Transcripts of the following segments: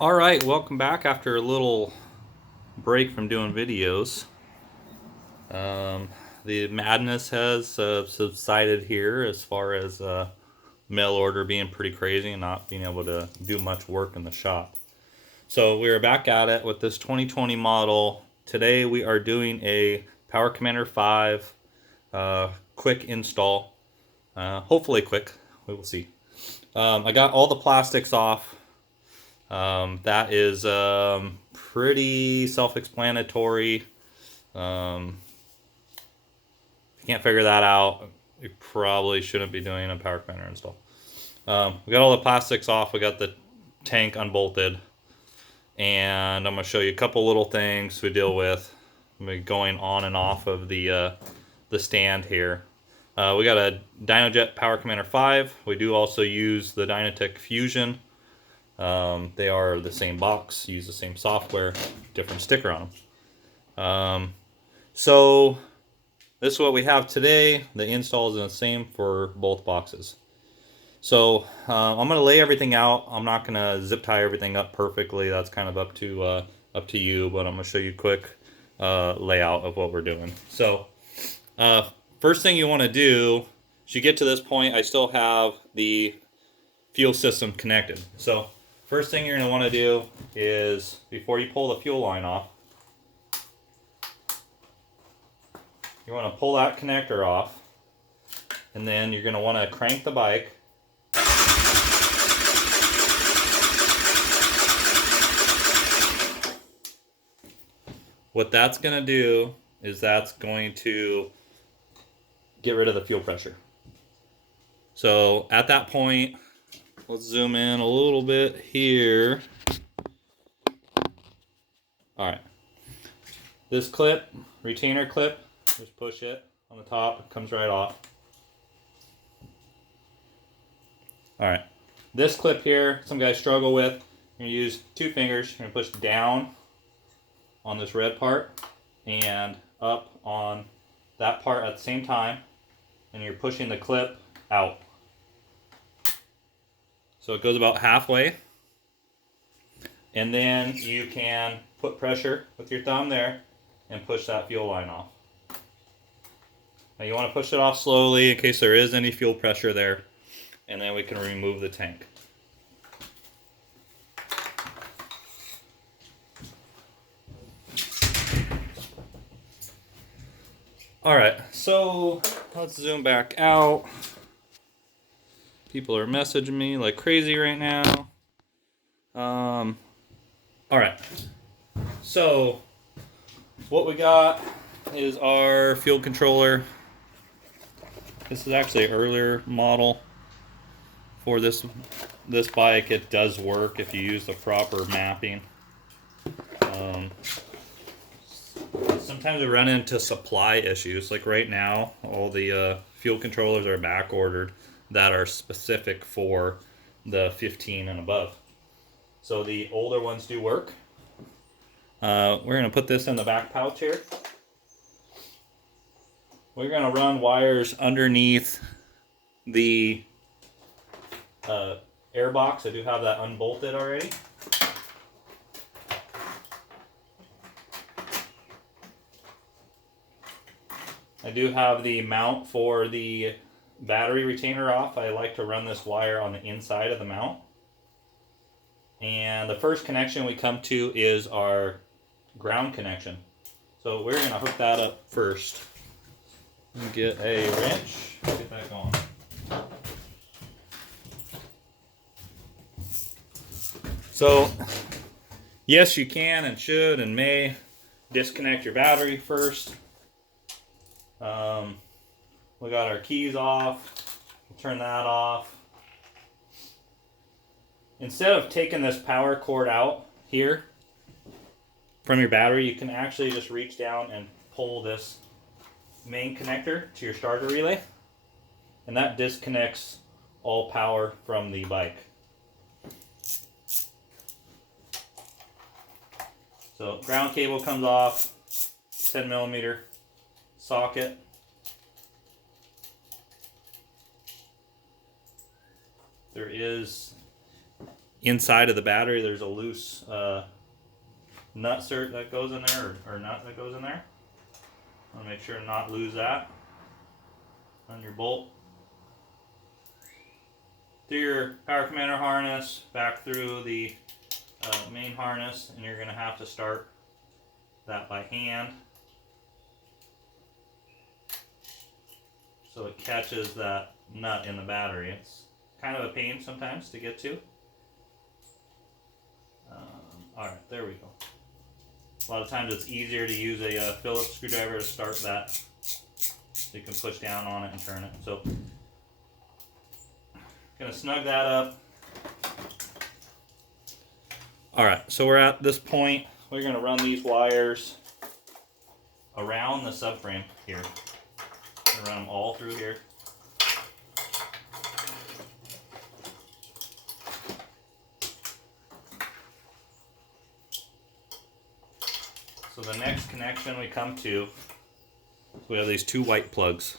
All right, welcome back after a little break from doing videos. Um, the madness has subsided here as far as mail order being pretty crazy and not being able to do much work in the shop. So we are back at it with this 2020 model. Today we are doing a Power Commander 5 quick install. Hopefully quick, we will see. I got all the plastics off. That is pretty self-explanatory. If you can't figure that out, you probably shouldn't be doing a power commander install. We got all the plastics off. We got the tank unbolted. And I'm going to show you a couple little things we deal with. I'm going to be going on and off of the stand here. We got a Dynatek Power Commander 5. We do also use the Dynatek Fusion. They are the same box, use the same software, different sticker on them. So this is what we have today. The install is the same for both boxes. So I'm going to lay everything out. I'm not going to zip tie everything up perfectly. That's kind of up to you, but I'm going to show you a quick layout of what we're doing. So first thing you want to do, as you get to this point, I still have the fuel system connected. So first thing you're going to want to do is, before you pull the fuel line off, you want to pull that connector off, and then you're going to want to crank the bike. What that's going to do is that's going to get rid of the fuel pressure. So at that point, let's zoom in a little bit here. All right. This clip, retainer clip, just push it on the top, it comes right off. All right. This clip here, some guys struggle with. You're going to use 2 fingers. You're going to push down on this red part and up on that part at the same time, and you're pushing the clip out. So it goes about halfway, and then you can put pressure with your thumb there and push that fuel line off. Now you want to push it off slowly in case there is any fuel pressure there, and then we can remove the tank. Alright, so let's zoom back out. People are messaging me like crazy right now. Alright, so what we got is our fuel controller. This is actually an earlier model for this bike. It does work if you use the proper mapping. Sometimes we run into supply issues. Like right now, all the fuel controllers are back ordered that are specific for the 15 and above. So the older ones do work. We're going to put this in the back pouch here. We're going to run wires underneath the air box. I do have that unbolted already. I do have the mount for the battery retainer off. I like to run this wire on the inside of the mount. And the first connection we come to is our ground connection. So we're going to hook that up first. Get a wrench, get that going. So, yes, you can and should and may disconnect your battery first. We got our keys off. We'll turn that off. Instead of taking this power cord out here from your battery, you can actually just reach down and pull this main connector to your starter relay, and that disconnects all power from the bike. So ground cable comes off, 10mm socket. There is inside of the battery, there's a loose nut that goes in there, or nut that goes in there. I want to make sure to not lose that on your bolt. Through your power commander harness, back through the main harness, and you're going to have to start that by hand so it catches that nut in the battery. It's kind of a pain sometimes to get to. Alright, there we go. A lot of times it's easier to use a Phillips screwdriver to start that. So you can push down on it and turn it. So, gonna snug that up. Alright, so we're at this point. We're gonna run these wires around the subframe here. Run them all through here. So the next connection we come to, we have these two white plugs.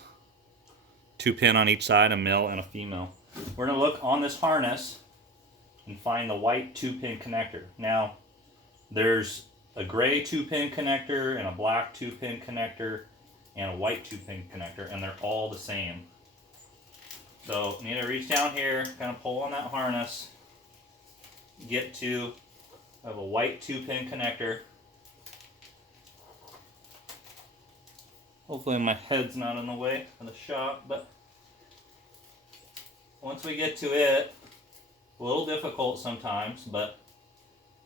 2 pin on each side, a male and a female. We're going to look on this harness and find the white 2-pin connector. Now, there's a gray 2-pin connector and a black 2-pin connector and a white 2-pin connector, and they're all the same. So you need to reach down here, kind of pull on that harness, get to have a white 2-pin connector. Hopefully my head's not in the way of the shot, but once we get to it, a little difficult sometimes, but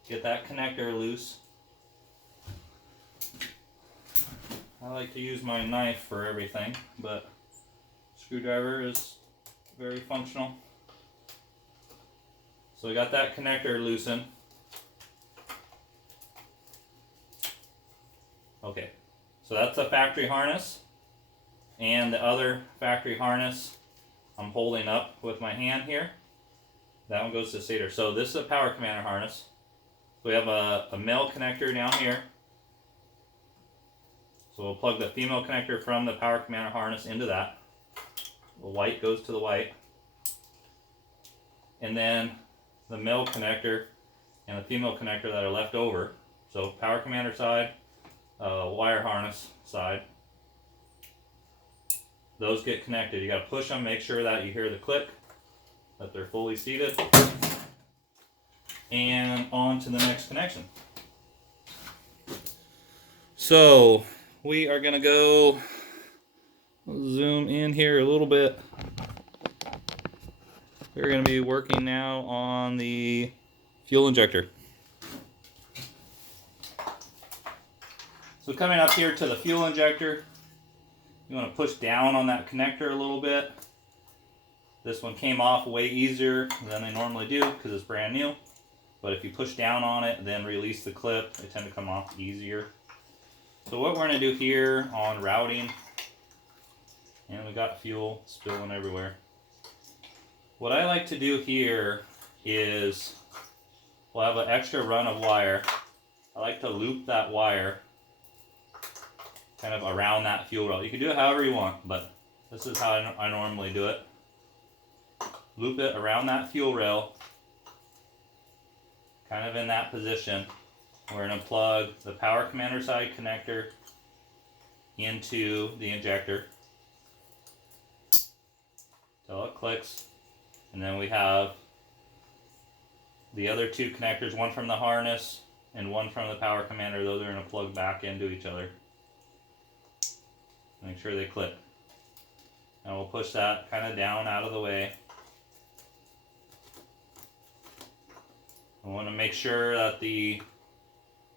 get that connector loose. I like to use my knife for everything, but screwdriver is very functional. So we got that connector loosened. Okay, so that's the factory harness, and the other factory harness I'm holding up with my hand here. That one goes to stator. So this is a power commander harness. We have a male connector down here. So we'll plug the female connector from the power commander harness into that. The white goes to the white. And then the male connector and the female connector that are left over. So power commander side, wire harness side. Those get connected. You got to push them, make sure that you hear the click, that they're fully seated. And on to the next connection. So we are going to go zoom in here a little bit. We're going to be working now on the fuel injector. So coming up here to the fuel injector, you want to push down on that connector a little bit. This one came off way easier than they normally do because it's brand new. But if you push down on it and then release the clip, they tend to come off easier. So what we're going to do here on routing, and we got fuel spilling everywhere. What I like to do here is, we'll have an extra run of wire. I like to loop that wire kind of around that fuel rail. You can do it however you want, but this is how I normally do it. Loop it around that fuel rail, kind of in that position. We're going to plug the power commander side connector into the injector until it clicks. And then we have the other two connectors, one from the harness and one from the power commander. Those are going to plug back into each other. Make sure they click. And we'll push that kind of down out of the way. I want to make sure that the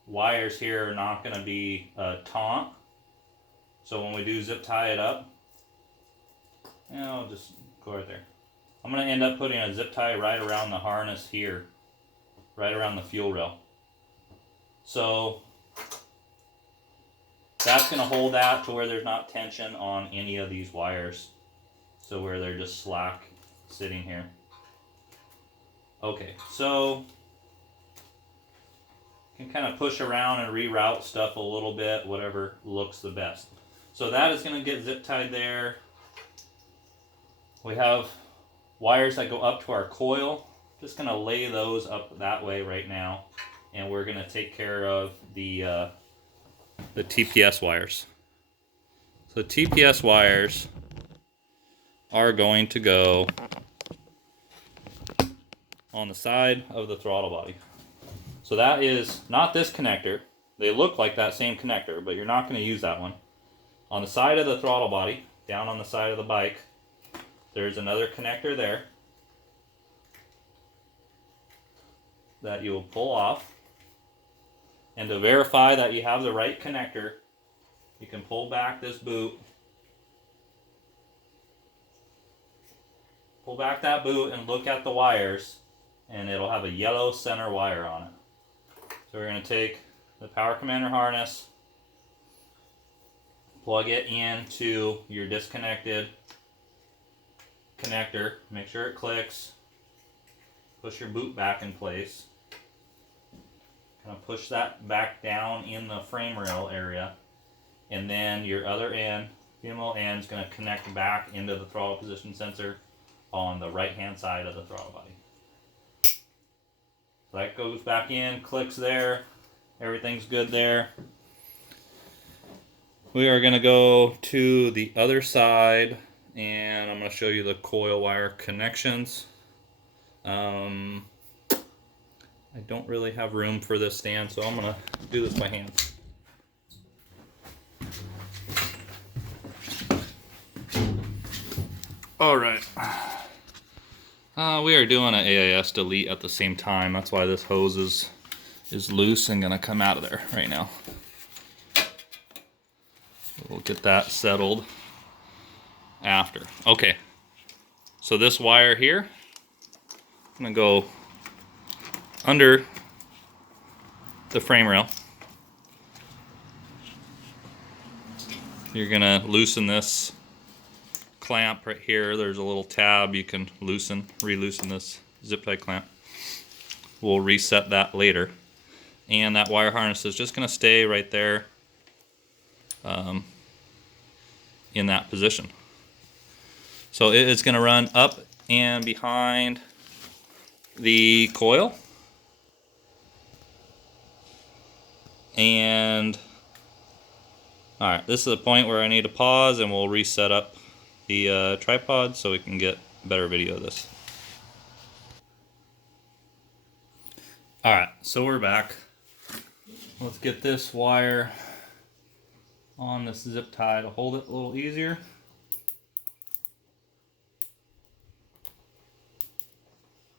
wires here are not going to be taut. So when we do zip tie it up, I'll just go right there. I'm going to end up putting a zip tie right around the harness here, right around the fuel rail. So that's going to hold that to where there's not tension on any of these wires. So where they're just slack sitting here. Okay, so you can kind of push around and reroute stuff a little bit, whatever looks the best. So that is going to get zip tied there. We have wires that go up to our coil. Just gonna lay those up that way right now, and we're gonna take care of the TPS wires. So the TPS wires are going to go on the side of the throttle body. So that is not this connector. They look like that same connector, but you're not going to use that one. On the side of the throttle body, down on the side of the bike, there's another connector there that you will pull off. And to verify that you have the right connector, you can pull back this boot. Pull back that boot and look at the wires, and it'll have a yellow center wire on it. So we're going to take the Power Commander harness, plug it into your disconnected connector, make sure it clicks, push your boot back in place, kind of push that back down in the frame rail area, and then your other end, female end, is going to connect back into the throttle position sensor on the right hand side of the throttle body. So that goes back in, clicks there, everything's good there. We are going to go to the other side, and I'm going to show you the coil wire connections. I don't really have room for this stand, so I'm going to do this by hand. Alright. We are doing an AIS delete at the same time. That's why this hose is loose and going to come out of there right now. We'll get that settled after. Okay. So this wire here, I'm going to go under the frame rail. You're going to loosen this clamp right here. There's a little tab you can re-loosen this zip tie clamp. We'll reset that later. And that wire harness is just going to stay right there in that position. So it's going to run up and behind the coil. And alright, this is the point where I need to pause, and we'll reset up the tripod so we can get better video of this. Alright, so we're back. Let's get this wire on this zip tie to hold it a little easier.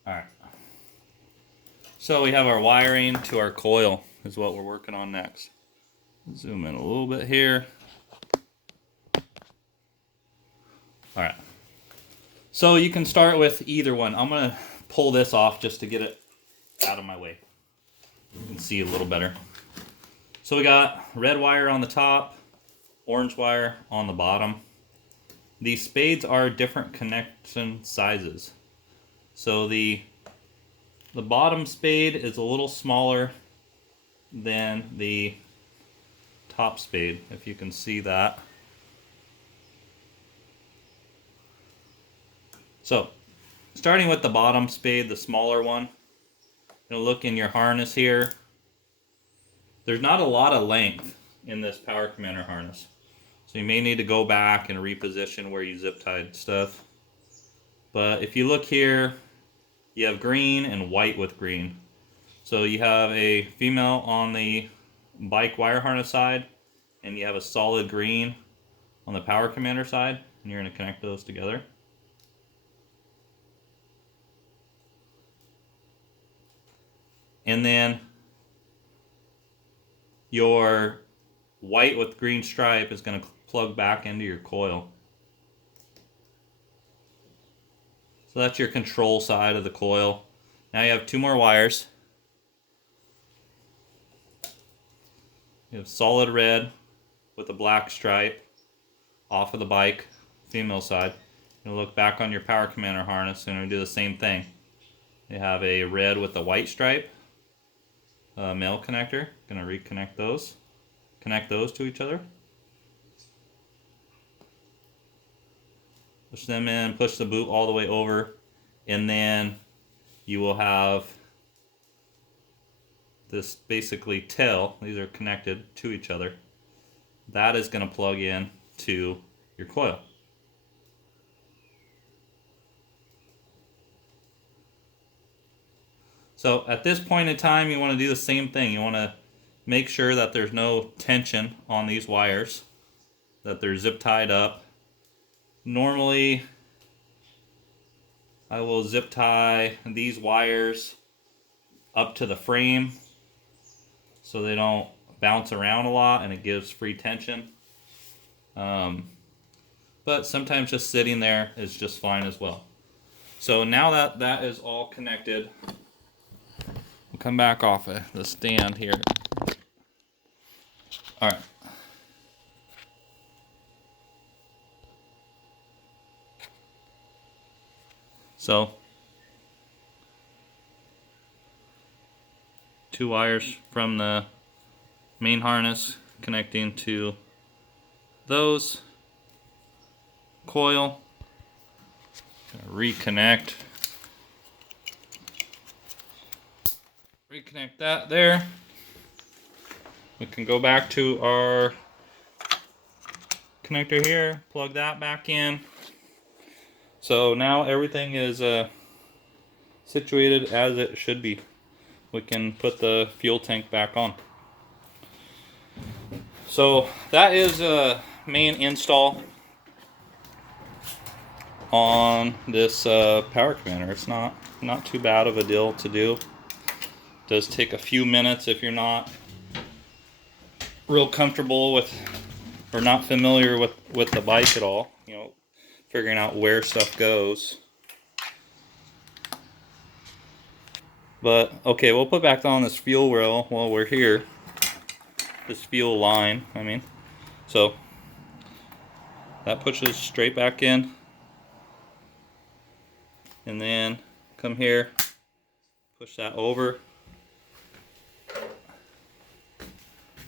Alright. So we have our wiring to our coil is what we're working on next. Zoom in a little bit here. Alright. So you can start with either one. I'm going to pull this off just to get it out of my way. You can see a little better. So we got red wire on the top, orange wire on the bottom. These spades are different connection sizes. So the bottom spade is a little smaller than the top spade, if you can see that. So, starting with the bottom spade, the smaller one, you'll look in your harness here. There's not a lot of length in this Power Commander harness. So you may need to go back and reposition where you zip tied stuff. But if you look here, you have green and white with green. So you have a female on the bike wire harness side, and you have a solid green on the Power Commander side, and you're going to connect those together. And then your white with green stripe is going to plug back into your coil. So that's your control side of the coil. Now you have two more wires. You have solid red with a black stripe off of the bike, female side. You look back on your Power Commander harness and we do the same thing. You have a red with a white stripe, male connector. Gonna reconnect those. Connect those to each other. Push them in, push the boot all the way over, and then you will have this basically tail. These are connected to each other. That is going to plug in to your coil. So at this point in time, you want to do the same thing. You want to make sure that there's no tension on these wires, that they're zip tied up. Normally, I will zip tie these wires up to the frame so they don't bounce around a lot and it gives free tension. But sometimes just sitting there is just fine as well. So now that that is all connected, we'll come back off of the stand here. All right. So, 2 wires from the main harness connecting to those. Coil. Reconnect that there. We can go back to our connector here, plug that back in. So now everything is situated as it should be. We can put the fuel tank back on. So that is a main install on this power commander. It's not too bad of a deal to do. It does take a few minutes if you're not real comfortable with or not familiar with the bike at all, you know, figuring out where stuff goes. But okay, we'll put back on this fuel rail while we're here. This fuel line, I mean. So that pushes straight back in. And then come here, push that over.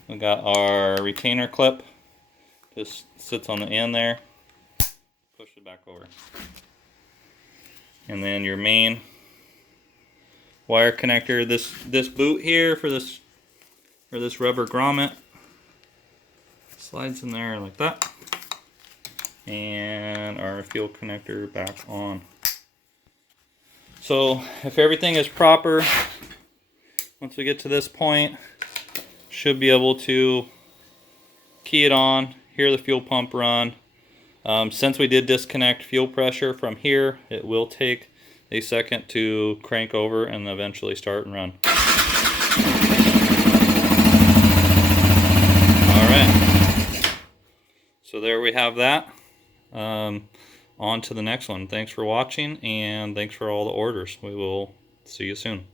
We got our retainer clip, just sits on the end there. Push it back over. And then your main wire connector, this boot here for this rubber grommet slides in there like that. And our fuel connector back on. So if everything is proper, once we get to this point, should be able to key it on, hear the fuel pump run. Since we did disconnect fuel pressure from here, it will take a second to crank over and eventually start and run. Alright, so there we have that. On to the next one. Thanks for watching, and thanks for all the orders. We will see you soon.